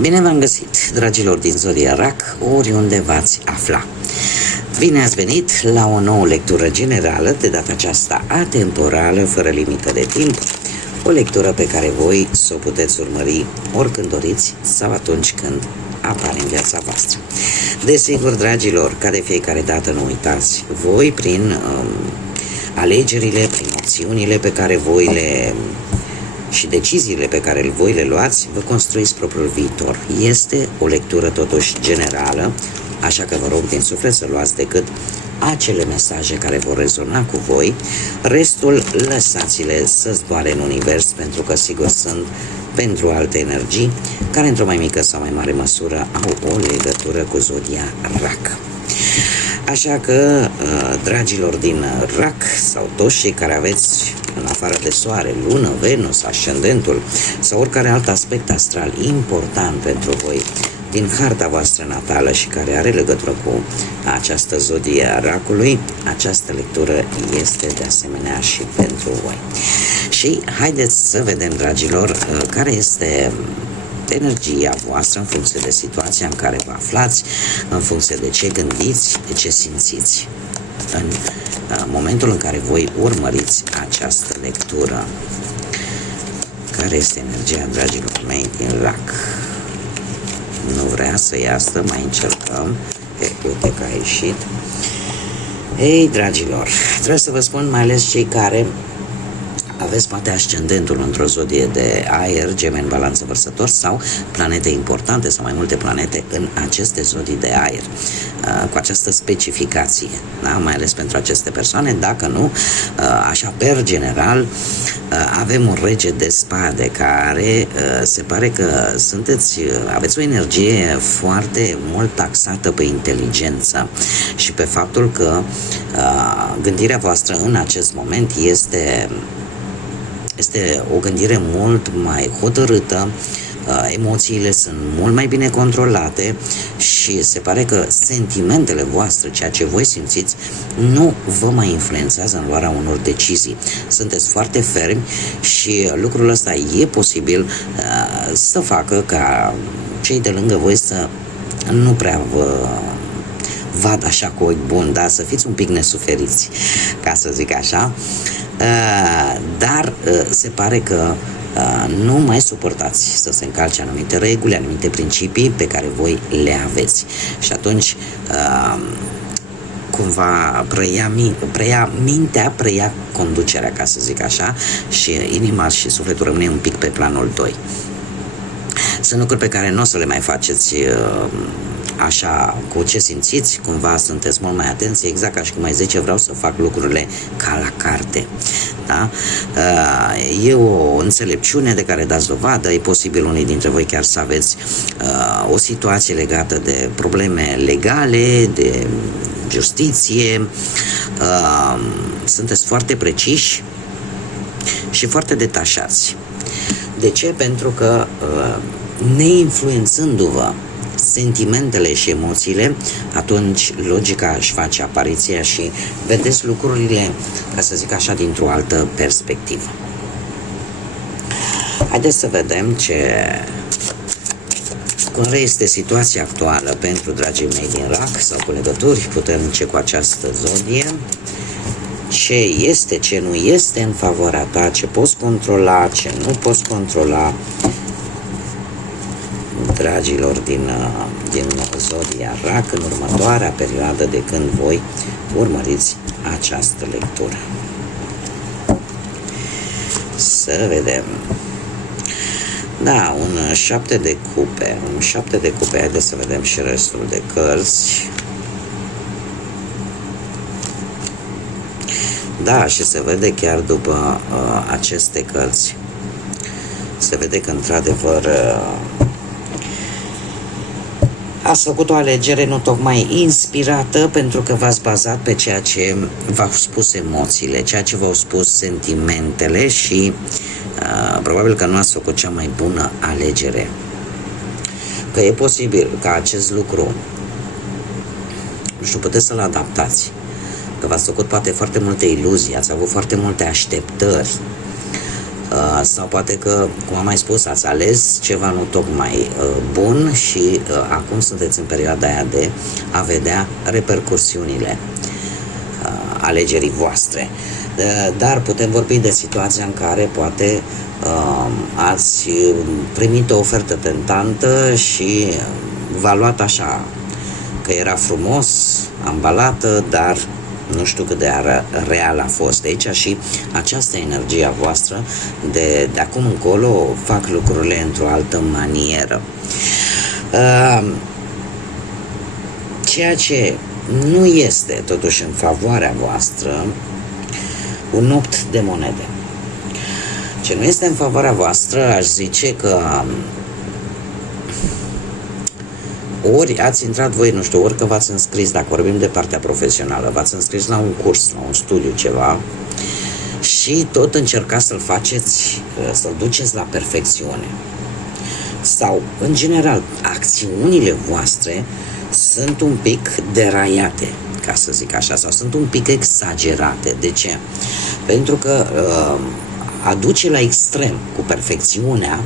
Bine v-am găsit, dragilor din Zodia RAC, oriunde v-ați afla. Bine ați venit la o nouă lectură generală, de data aceasta atemporală, fără limită de timp. O lectură pe care voi să o puteți urmări oricând doriți sau atunci când apare în viața voastră. Desigur, dragilor, ca de fiecare dată nu uitați, voi prin alegerile, prin opțiunile pe care voi le și deciziile pe care voi le luați, vă construiți propriul viitor. Este o lectură totuși generală, așa că vă rog din suflet să luați decât acele mesaje care vor rezona cu voi, restul lăsați-le să zboare în univers, pentru că sigur sunt pentru alte energii care într-o mai mică sau mai mare măsură au o legătură cu Zodia RAC. Așa că, dragilor din RAC sau toți cei care aveți în afară de soare, lună, Venus, ascendentul sau oricare alt aspect astral important pentru voi din harta voastră natală și care are legătură cu această zodie a racului, această lectură este de asemenea și pentru voi. Și haideți să vedem, dragilor, care este energia voastră în funcție de situația în care vă aflați, în funcție de ce gândiți, de ce simțiți în momentul în care voi urmăriți această lectură. Care este energia, dragilor mei, din RAC? Nu vrea să iasă, mai încercăm. Uite că a ieșit. Ei, dragilor, trebuie să vă spun, mai ales cei care aveți poate ascendentul într-o zodie de aer, Gemeni, Balanță, Vărsător sau planete importante sau mai multe planete în aceste zodii de aer, cu această specificație, da? Mai ales pentru aceste persoane. Dacă nu, așa per general, avem un rege de spade care se pare că aveți o energie foarte mult taxată pe inteligență și pe faptul că gândirea voastră în acest moment este o gândire mult mai hotărâtă, emoțiile sunt mult mai bine controlate și se pare că sentimentele voastre, ceea ce voi simțiți, nu vă mai influențează în luarea unor decizii. Sunteți foarte fermi și lucrul ăsta e posibil să facă ca cei de lângă voi să nu prea vă vad așa cu ochi buni, dar să fiți un pic nesuferiți, ca să zic așa. Dar se pare că nu mai suportați să se încalce anumite reguli, anumite principii pe care voi le aveți. Și atunci cumva mintea preia conducerea, ca să zic așa, și inima și sufletul rămâne un pic pe planul 2. Sunt lucruri pe care nu o să le mai faceți așa, cu ce simțiți, cumva sunteți mult mai atenți, exact ca și cum ai zice, vreau să fac lucrurile ca la carte. Da? E o înțelepciune de care dați dovadă, e posibil unii dintre voi chiar să aveți o situație legată de probleme legale, de justiție, sunteți foarte preciși și foarte detașați. De ce? Pentru că neinfluențându-vă sentimentele și emoțiile, atunci logica își face apariția și vedeți lucrurile, ca să zic așa, dintr-o altă perspectivă. Haideți să vedem care este situația actuală pentru dragii mei din RAC sau cu legături puternice cu această zodie. Ce este, ce nu este în favoarea ta, ce poți controla, ce nu poți controla, dragilor din zodia RAC, în următoarea perioadă de când voi urmăriți această lectură. Să vedem. Da, un 7 de cupe. Un 7 de cupe. Haideți să vedem și restul de cărți. Da, și se vede chiar după aceste cărți, se vede că într-adevăr ați făcut o alegere nu tocmai inspirată, pentru că v-ați bazat pe ceea ce v-au spus emoțiile, ceea ce v-au spus sentimentele și probabil că nu ați făcut cea mai bună alegere. Că e posibil ca acest lucru, nu știu, puteți să-l adaptați, că v-ați făcut poate foarte multe iluzii, ați avut foarte multe așteptări, sau poate că, cum am mai spus, ați ales ceva nu tocmai bun și acum sunteți în perioada aia de a vedea repercursiunile alegerii voastre. Dar putem vorbi de situația în care poate ați primit o ofertă tentantă și v-a luat așa, că era frumos, ambalată, dar nu știu cât de real a fost. De aici și această energie a voastră de acum încolo fac lucrurile într-o altă manieră. Ceea ce nu este totuși în favoarea voastră, un 8 de monede. Ce nu este în favoarea voastră, aș zice că ori ați intrat voi, nu știu, ori că v-ați înscris, dacă vorbim de partea profesională, v-ați înscris la un curs, la un studiu, ceva, și tot încercați să-l faceți, să-l duceți la perfecțiune. Sau, în general, acțiunile voastre sunt un pic deraiate, ca să zic așa, sau sunt un pic exagerate. De ce? Pentru că aduce la extrem cu perfecțiunea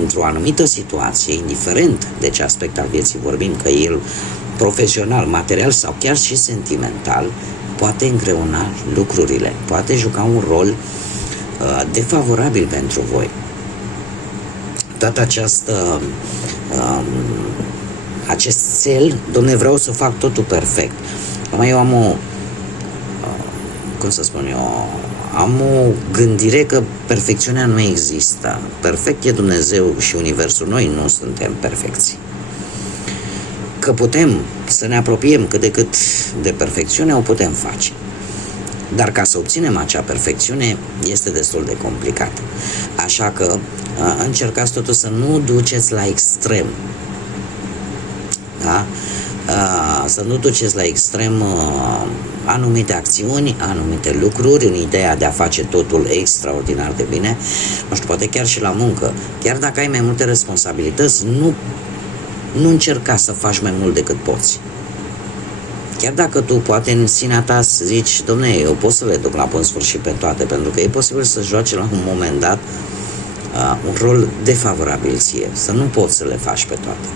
într-o anumită situație, indiferent de ce aspect al vieții vorbim, că el profesional, material sau chiar și sentimental, poate îngreuna lucrurile, poate juca un rol defavorabil pentru voi. Toată această acest cel, dom'le, vreau să fac totul perfect. Acum eu am o cum să spun eu, am o gândire că perfecțiunea nu există. Perfect e Dumnezeu și Universul. Noi nu suntem perfecți. Că putem să ne apropiem cât de cât de perfecțiune, o putem face. Dar ca să obținem acea perfecțiune, este destul de complicat. Așa că încercați totuși să nu duceți la extrem. Da? Să nu duceți la extrem anumite acțiuni, anumite lucruri, în ideea de a face totul extraordinar de bine. Nu știu, poate chiar și la muncă. Chiar dacă ai mai multe responsabilități, nu încerca să faci mai mult decât poți. Chiar dacă tu poate în sinea ta să zici, dom'le, eu pot să le duc la bun sfârșit pe toate, pentru că e posibil să joace la un moment dat un rol defavorabil ție, să nu poți să le faci pe toate.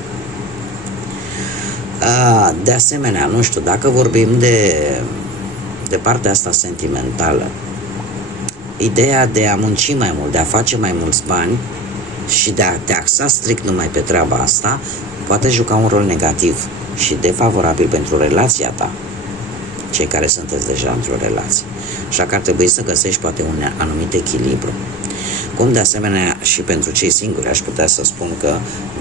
De asemenea, nu știu, dacă vorbim de partea asta sentimentală, ideea de a munci mai mult, de a face mai mulți bani și de a te axa strict numai pe treaba asta, poate juca un rol negativ și defavorabil pentru relația ta, cei care sunteți deja într-o relație. Așa că ar trebui să găsești poate un anumit echilibru. Cum de asemenea și pentru cei singuri aș putea să spun că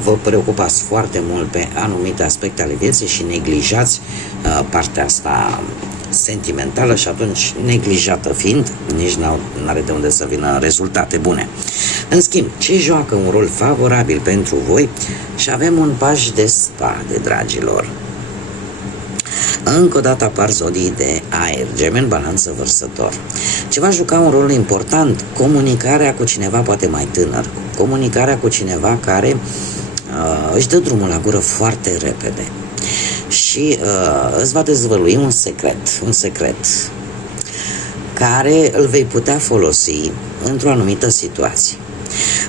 vă preocupați foarte mult pe anumite aspecte ale vieții și neglijați partea asta sentimentală și atunci, neglijată fiind, nici n-are de unde să vină rezultate bune. În schimb, ce joacă un rol favorabil pentru voi? Și avem un paj de spade, dragilor. Încă o dată apar zodii de aer, Gemeni, Balanță, Vărsător. Ce va juca un rol important? Comunicarea cu cineva poate mai tânăr, comunicarea cu cineva care își dă drumul la gură foarte repede și îți va dezvălui un secret care îl vei putea folosi într-o anumită situație.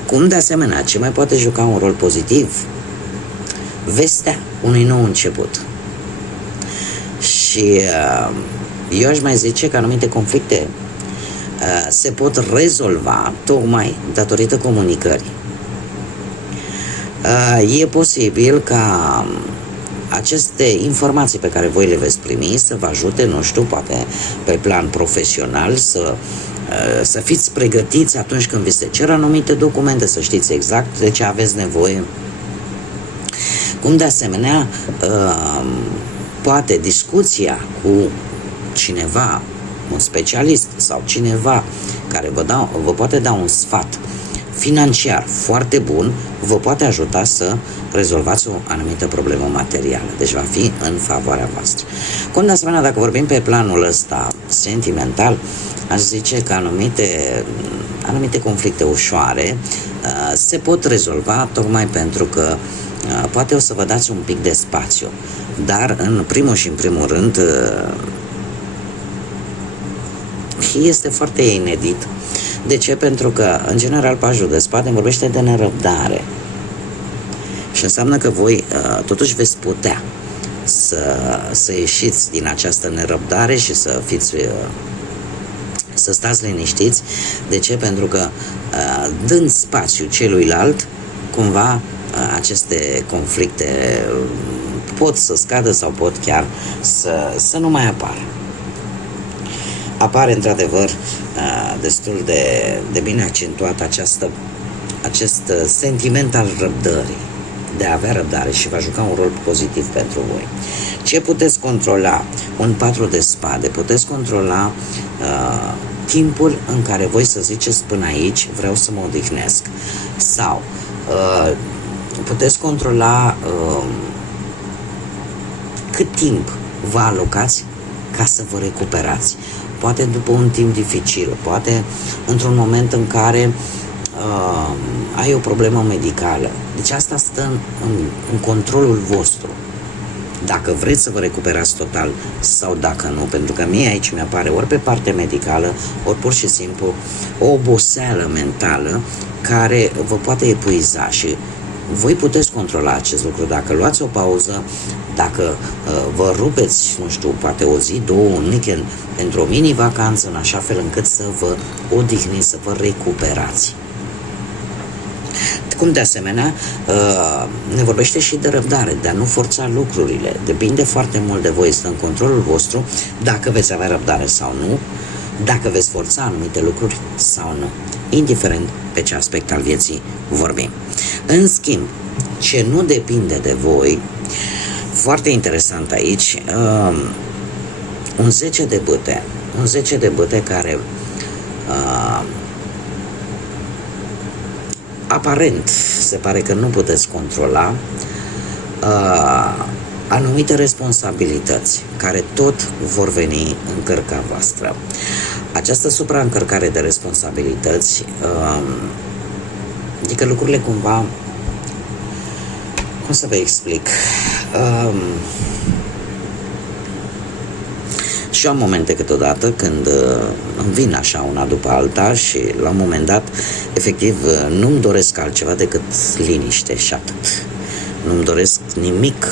Cum de asemenea, ce mai poate juca un rol pozitiv? Vestea unui nou început. Și eu aș mai zice că anumite conflicte se pot rezolva tocmai datorită comunicării. E posibil ca aceste informații pe care voi le veți primi să vă ajute, nu știu, poate pe plan profesional să fiți pregătiți atunci când vi se cer anumite documente, să știți exact de ce aveți nevoie. Cum de asemenea poate discuția cu cineva, un specialist sau cineva care vă poate da un sfat financiar foarte bun, vă poate ajuta să rezolvați o anumită problemă materială. Deci va fi în favoarea voastră. Cum de asemenea, dacă vorbim pe planul ăsta sentimental, aș zice că anumite conflicte ușoare se pot rezolva tocmai pentru că poate o să vă dați un pic de spațiu. Dar în primul rând este foarte inedit De ce? Pentru că, în general, Pajul de Spade vorbește de nerăbdare. Și înseamnă că voi totuși veți putea să ieșiți din această nerăbdare și să stați liniștiți. De ce? Pentru că dând spațiu celuilalt, cumva aceste conflicte pot să scadă sau pot chiar să nu mai apară. Apare într-adevăr destul de bine accentuat acest sentiment al răbdării, de a avea răbdare, și va juca un rol pozitiv pentru voi. Ce puteți controla? Un 4 de spade. Puteți controla timpul în care voi să ziceți până aici vreau să mă odihnesc. Sau puteți controla cât timp vă alocați ca să vă recuperați. Poate după un timp dificil, poate într-un moment în care ai o problemă medicală. Deci asta stă în controlul vostru. Dacă vreți să vă recuperați total sau dacă nu, pentru că mie aici mi-apare ori pe partea medicală, ori pur și simplu o oboseală mentală care vă poate epuiza și voi puteți controla acest lucru. Dacă luați o pauză, dacă vă rupeți, nu știu, poate o zi, două, un weekend pentru o mini-vacanță, în așa fel încât să vă odihniți, să vă recuperați. Cum de asemenea ne vorbește și de răbdare, de a nu forța lucrurile. Depinde foarte mult de voi, este în controlul vostru dacă veți avea răbdare sau nu, dacă veți forța anumite lucruri sau nu, indiferent pe ce aspect al vieții vorbim. În schimb, ce nu depinde de voi, foarte interesant aici, un 10 de bâte, un 10 de bâte care aparent se pare că nu puteți controla anumite responsabilități care tot vor veni în cărca voastră. Această supraîncărcare de responsabilități, adică lucrurile cumva, cum să vă explic, și eu am momente câteodată când îmi vin așa una după alta și la un moment dat, efectiv, nu-mi doresc altceva decât liniște și atât. Nu-mi doresc nimic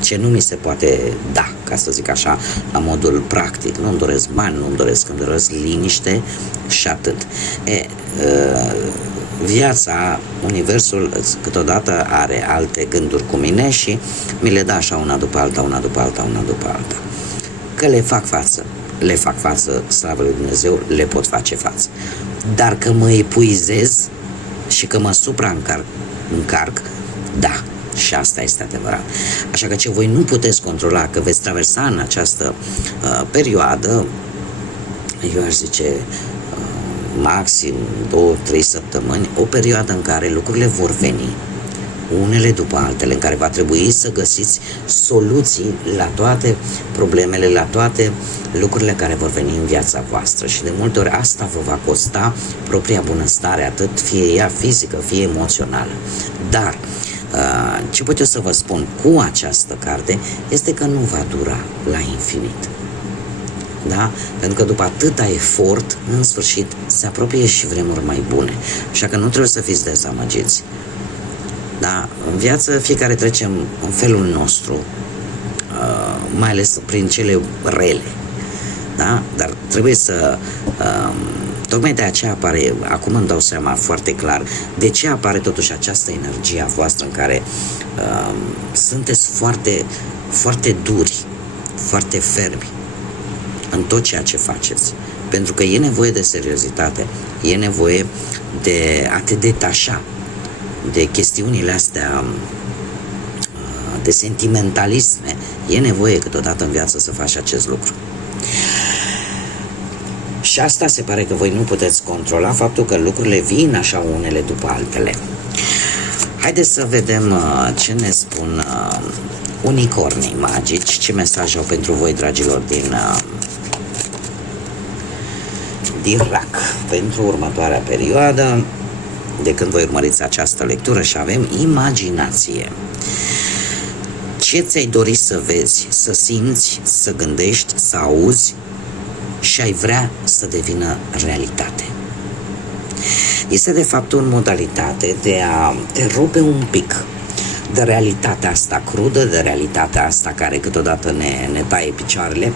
ce nu mi se poate da, ca să zic așa, la modul practic. Nu-mi doresc bani, nu-mi doresc liniște și atât. Viața, universul câteodată are alte gânduri cu mine și mi le dă așa una după alta, una după alta, una după alta. Că le fac față, slavă lui Dumnezeu, le pot face față. Dar că mă epuizez și că mă supraîncarc, da, și asta este adevărat. Așa că ce voi nu puteți controla, că veți traversa în această perioadă, eu aș zice maxim 2-3 săptămâni, o perioadă în care lucrurile vor veni, unele după altele, în care va trebui să găsiți soluții la toate problemele, la toate lucrurile care vor veni în viața voastră și de multe ori asta vă va costa propria bunăstare, atât fie ea fizică, fie emoțională. Dar ce pot eu să vă spun cu această carte este că nu va dura la infinit. Da? Pentru că după atâta efort, în sfârșit, se apropie și vremuri mai bune. Așa că nu trebuie să fiți dezamăgiți. Da? În viață fiecare trecem în felul nostru, mai ales prin cele rele. Da? Dar trebuie să... tocmai de aceea apare, acum îmi dau seama foarte clar, de ce apare totuși această energie a voastră în care sunteți foarte, foarte duri, foarte fermi în tot ceea ce faceți. Pentru că e nevoie de seriozitate, e nevoie de a te detașa de chestiunile astea, de sentimentalisme. E nevoie câteodată în viață să faci acest lucru. Și asta se pare că voi nu puteți controla, faptul că lucrurile vin așa unele după altele. Haideți să vedem ce ne spun unicornii magici, ce mesaj au pentru voi, dragilor, din RAC pentru următoarea perioadă, de când voi urmăriți această lectură. Și avem imaginație. Ce ți-ai dori să vezi, să simți, să gândești, să auzi și ai vrea să devină realitate? Este de fapt o modalitate de a te rupe un pic de realitatea asta crudă, de realitatea asta care câteodată ne taie picioarele.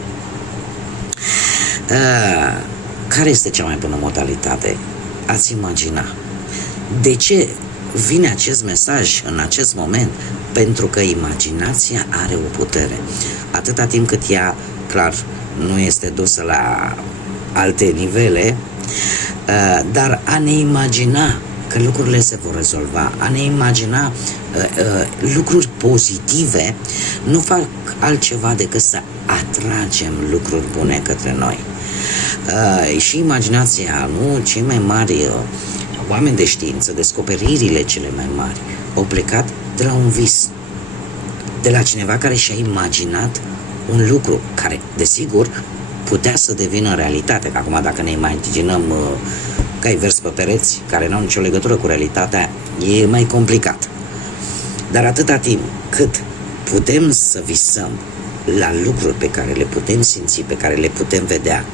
Care este cea mai bună modalitate? Ați imagina. De ce vine acest mesaj în acest moment? Pentru că imaginația are o putere. Atâta timp cât ea, clar, nu este dusă la alte nivele, dar a ne imagina că lucrurile se vor rezolva, a ne imagina lucruri pozitive, nu fac altceva decât să atragem lucruri bune către noi. Și imaginația, nu, cei mai mari oameni de știință, descoperirile cele mai mari, au plecat de la un vis, de la cineva care și-a imaginat un lucru care, desigur, putea să devină realitate. Că acum, dacă ne imaginăm cai verzi pe pereți, care nu au nicio legătură cu realitatea, e mai complicat. Dar atâta timp cât putem să visăm la lucruri pe care le putem simți, pe care le putem vedea,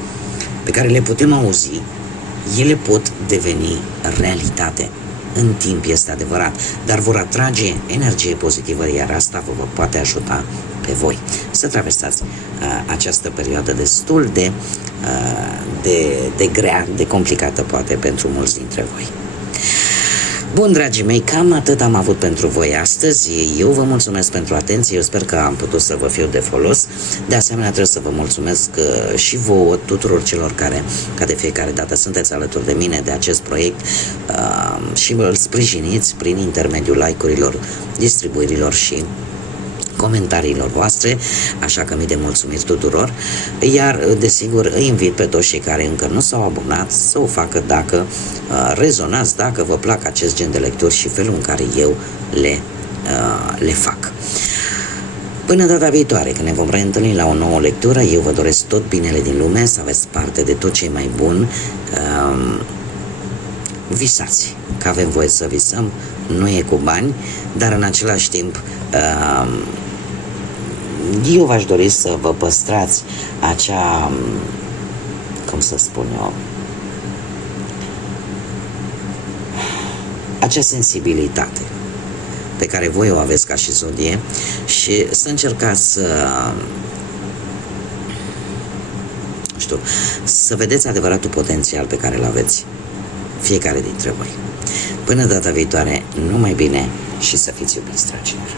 pe care le putem auzi, ele pot deveni realitate. În timp, este adevărat, dar vor atrage energie pozitivă, iar asta vă poate ajuta pe voi să traversați această perioadă destul de grea, de complicată poate pentru mulți dintre voi. Bun, dragii mei, cam atât am avut pentru voi astăzi. Eu vă mulțumesc pentru atenție, eu sper că am putut să vă fiu de folos. De asemenea, trebuie să vă mulțumesc și vouă, tuturor celor care, ca de fiecare dată, sunteți alături de mine de acest proiect și îl sprijiniți prin intermediul like-urilor, distribuirilor și comentariilor voastre, așa că mii de mulțumiri tuturor, iar desigur îi invit pe toți cei care încă nu s-au abonat să o facă dacă rezonați, dacă vă plac acest gen de lecturi și felul în care eu le fac. Până data viitoare, când ne vom reîntâlni la o nouă lectură, eu vă doresc tot binele din lume, să aveți parte de tot ce e mai bun. Visați, că avem voie să visăm, nu e cu bani, dar în același timp eu v-aș dori să vă păstrați acea, cum să spun eu, acea sensibilitate pe care voi o aveți ca și zodie și să încercați să vedeți adevăratul potențial pe care îl aveți fiecare dintre voi. Până data viitoare, numai bine și să fiți iubiți, dragilor!